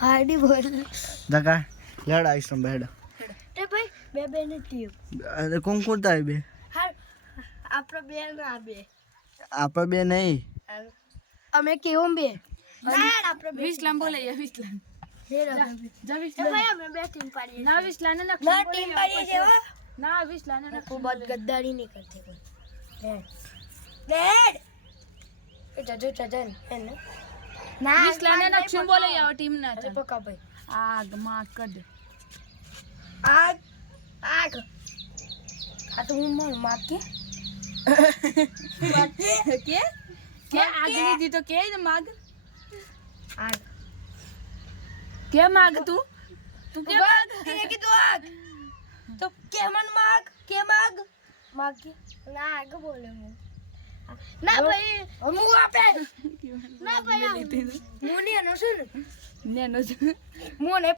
હાડી બોલ જગા હેડ આઈસ રમ હેડ તે ભાઈ બે બે ની ટીમ અરે કોણ કોણ તાય બે હા આપણે બે ના બે આપણે બે નહીં અમે કેવું બે ના આપણે 20 લાંબો લઈ 20 લાંબો જા 20 ભાઈ અમે બે ટીમ પાડીએ ના 20 લાને ના ટીમ પાડીએ જેવા ના 20 લાને ના ખૂબ જ ગદ્દારી નહીં કરતી કોઈ ડેડ એ જજો ચજન હે ને ના 20 લાને ના શું બોલે આવ ટીમ ના અરે પકા ભાઈ આગ માં કડ આગ આગ આ તો હું મન માકે કે આગળ દી તો કે ને માગ આગ કે માગ તું કે માગ કે કીધું આગ તો કે મન માગ માગ ના આગ બોલે હું ના ભાઈ હું આપે ના ભાઈ હું ને નો શું ને નો મોને